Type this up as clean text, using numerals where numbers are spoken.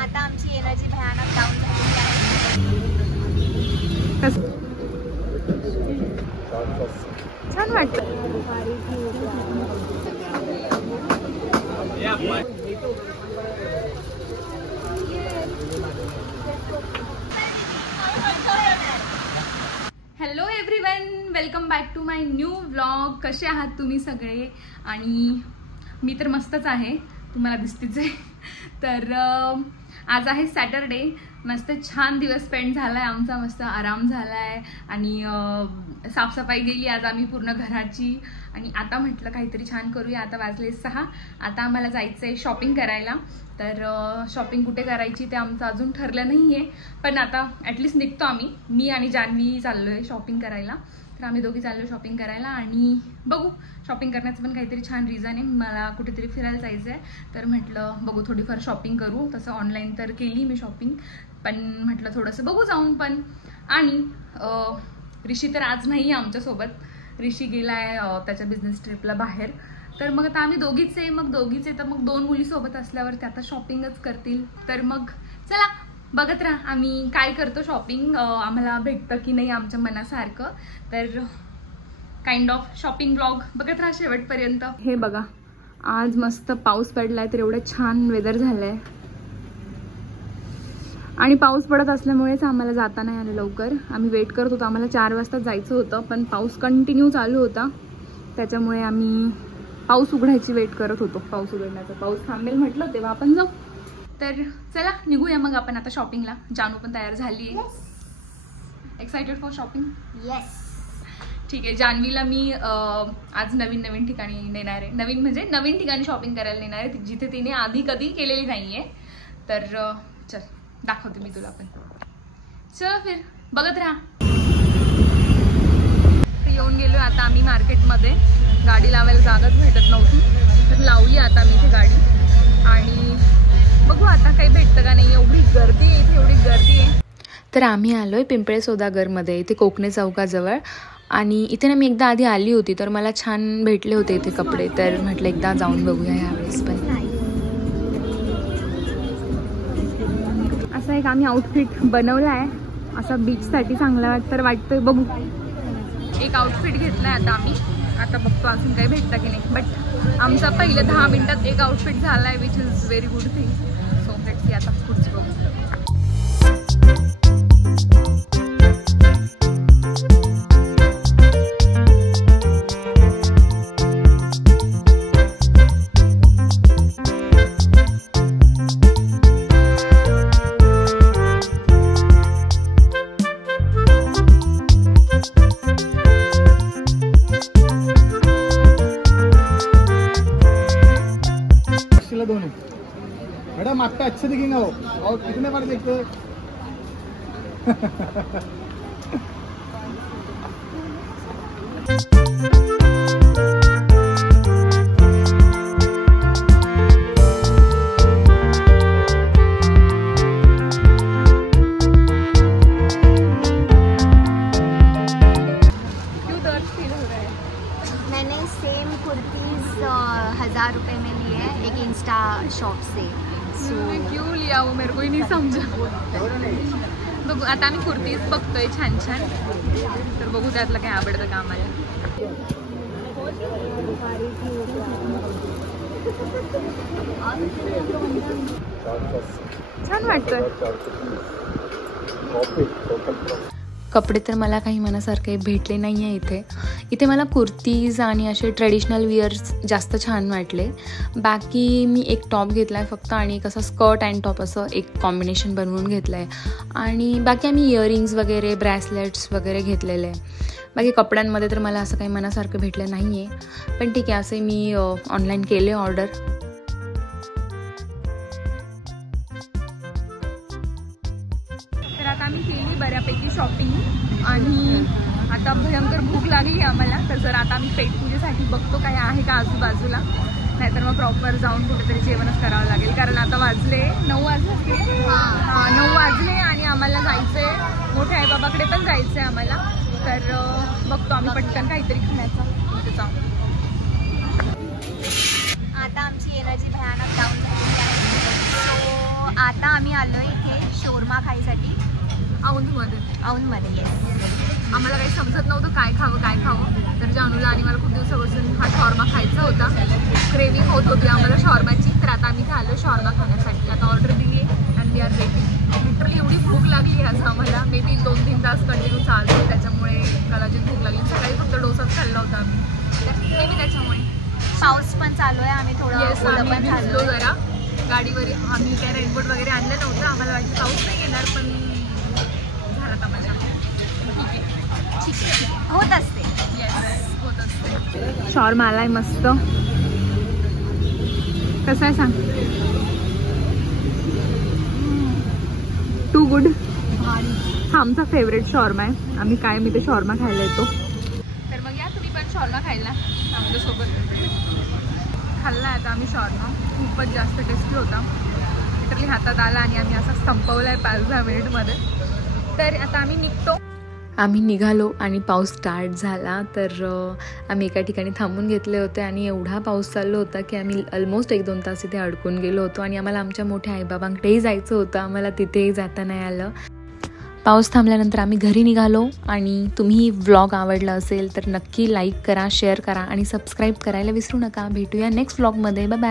आता आमची एनर्जी भयानक डाऊन झालेली आहे. छान वाटतं. Hello everyone, welcome back to my new vlog. कसे आहात तुम्ही सगळे? आणि मी तर मस्तच आहे, तुम्हाला दिसतेच आहे. तर आज आहे सॅटरडे. मस्त छान दिवस स्पेंड झाला आहे आमचा, मस्त आराम झाला आहे आणि साफसफाई गेली आज आम्ही पूर्ण घराची. आणि आता म्हटलं काहीतरी छान करूया. आता वाजले 6. आता आम्हाला जायचं आहे शॉपिंग करायला. तर शॉपिंग कुठे करायची ते आमचं अजून ठरलं नाही आहे, पण आता ॲटलिस्ट निघतो आम्ही. मी आणि जान्हवी चाललो आहे शॉपिंग करायला. तर आम्ही दोघी चाललो शॉपिंग करायला आणि बघू, शॉपिंग करण्याचं पण काहीतरी छान रिझन आहे. मला कुठेतरी फिरायला जायचं आहे, तर म्हटलं बघू थोडीफार शॉपिंग करू. तसं ऑनलाईन तर केली मी शॉपिंग, पण म्हटलं थोडंसं बघू जाऊन पण. आणि ऋषी तर आज नाही आहे आमच्यासोबत. ऋषी गेला आहे त्याच्या बिझनेस ट्रिपला बाहेर. तर मग आता आम्ही दोघीच आहे. मग दोघीच आहे तर मग 2 मुलीसोबत असल्यावर त्या आता शॉपिंगच करतील. तर मग चला बघत राहा आम्ही काय करतो शॉपिंग. आम्हाला भेटतं की नाही आमच्या मनासारखं. तर काइंड ऑफ शॉपिंग ब्लॉग बघत राहा शेवटपर्यंत. हे बघा, आज मस्त पाऊस पडलाय, तर एवढं छान वेदर झालंय. आणि पाऊस पडत असल्यामुळेच आम्हाला जाता नाही आलं लवकर. आम्ही वेट करत होतो, आम्हाला 4 वाजता जायचं होतं, पण पाऊस कंटिन्यू चालू होता. त्याच्यामुळे आम्ही पाऊस उघडायची वेट करत होतो. पाऊस उघडण्याचा, पाऊस थांबेल म्हटलं तेव्हा आपण जाऊ. तर चला निघूया मग आपण आता शॉपिंगला. जानू पण तयार झाली आहे. Excited for shopping? येस. ठीक आहे. जान्हवीला मी आज नवीन ठिकाणी नेणार आहे. नवीन म्हणजे नवीन ठिकाणी शॉपिंग करायला नेणार आहे, जिथे तिने आधी कधी केलेली नाही आहे. तर चल दाखवते मी तुला पण. चल फिर बघत राहा. येऊन गेलो आता आम्ही मार्केटमध्ये. गाडी लावायला जागाच भेटत नव्हती, तर लावली आता मी इथे गाडी. आणि बघू आता काही भेटतं का नाही. एवढी गर्दी आहे इथे, एवढी गर्दी आहे. तर आम्ही आलोय पिंपळे सौदागरमध्ये, इथे कोकणे चौकाजवळ. आणि इथे ना मी एकदा आधी आली होती, तर मला छान भेटले होते इथे कपडे. तर म्हटलं एकदा जाऊन बघूया यावेळेस पण. असा एक आम्ही आउटफिट बनवला आहे, असा बीचसाठी चांगला वाटतोय. बघू, एक आउटफिट घेतलाय आता आम्ही. आता बघतो अजून काही भेटतं की नाही. बट आमचा पहिल्या 10 मिनिटात एक आउटफिट झालाय, which is very good thing. So let's see आता पुढचं बघू. मैडम आपका अच्छे दिखेंगे वो, और कितने बार देखते हैं? मैंने सेम कुर्तीज 1000 रुपये में लिए है एक इंस्टा शॉप से. क्यों लिया वो मेरे को ही नहीं समजा. बघू आता आम्ही कुर्तीज बघतोय छान छान. तर बघू त्यातलं काय आवडतं का आम्हाला. छान वाटतं. कपडे तर मला काही मनासारखे भेटले नाही आहे इथे मला कुर्तीज आणि असे ट्रेडिशनल वियर्स जास्त छान वाटले. बाकी मी एक टॉप घेतला आहे फक्त, आणि एक असं स्कर्ट अँड टॉप असं एक कॉम्बिनेशन बनवून घेतलं आहे. आणि बाकी आम्ही इयरिंग्स वगैरे ब्रेसलेट्स वगैरे घेतलेले आहे. बाकी कपड्यांमध्ये तर मला असं काही मनासारखं भेटलं नाही आहे, पण ठीक आहे असे मी ऑनलाईन केले ऑर्डर. तर आता आम्ही केली बऱ्यापैकी शॉपिंग आणि आता भयंकर भूक लागली आम्हाला. तर जर आता आम्ही पेटपूजेसाठी बघतो काय आहे का आजूबाजूला, नाहीतर मग प्रॉपर जाऊन कुठेतरी जेवणच करावं लागेल. कारण आता वाजले 9 वाजले. 9 वाजले आणि आम्हाला जायचं आहे, मोठ्या आईबाबाकडे पण जायचं आहे आम्हाला. तर बघतो आम्ही पटकन काहीतरी खाण्याचं तिथे जाऊन. आता आमची एनर्जी भयानक डाऊन झालेली आहे. सो आता आम्ही आलोय इथे शोरमा खायसाठी औंधमध्ये. आम्हाला काही समजत नव्हतं काय खावं. तर जानूला आणि मला खूप दिवसापासून हा शॉर्मा खायचा होता. क्रेविंग होत होती आम्हाला शॉर्माची. तर आता आम्ही आलो शॉर्मा खाण्यासाठी. आता ऑर्डर दिली आहे and we are waiting. Literally एवढी भूक लागली आज आम्हाला. मे बी 2-3 तास कंटिन्यू चालतो त्याच्यामुळे कदाचित भूक लागली. सकाळी फक्त डोसाच खाल्ला होता आम्ही. मे बी त्याच्यामुळे. पाऊस पण चालू आहे. आम्ही थोडं आम्ही भिजलो जरा गाडीवर. आम्ही काय रेनकोट वगैरे आणलं नव्हतं. आम्हाला वाटलं पाऊस नाही येणार पण झाला तमाशा. ठीक आहे होत असते. होत असते. शॉर्मा आलाय मस्त. कसं आहे सांग. Too good. हा आमचा फेवरेट शॉर्मा आहे. आम्ही कायम इथे शॉर्मा खायला येतो. तर मग या तुम्ही पण शॉर्मा खायला आमच्यासोबत. खाल्ला आता आम्ही शॉर्मा. खूपच जास्त टेस्टी होता. लिटरली हातात आला आणि आम्ही असा संपवला आहे 5-10 मिनिटमध्ये. तर आता आम्ही निघतो. आम्ही निघालो आणि पाऊस स्टार्ट झाला. तर आम्ही एका ठिकाणी थांबून घेतले होते आणि एवढा पाऊस चालू होता की आम्ही ऑलमोस्ट 1-2 तास इथे अडकून गेलो होतो. आणि आम्हाला आमच्या मोठ्या आईबाबांकडेही जायचं होतं. आम्हाला तिथेही जाता नाही आलं. पाऊस थांबल्यानंतर आम्ही घरी निघालो. आणि तुम्ही व्लॉग आवडला असेल तर नक्की लाईक करा, शेअर करा आणि सबस्क्राईब करायला विसरू नका. भेटूया नेक्स्ट व्लॉगमध्ये. Bye bye.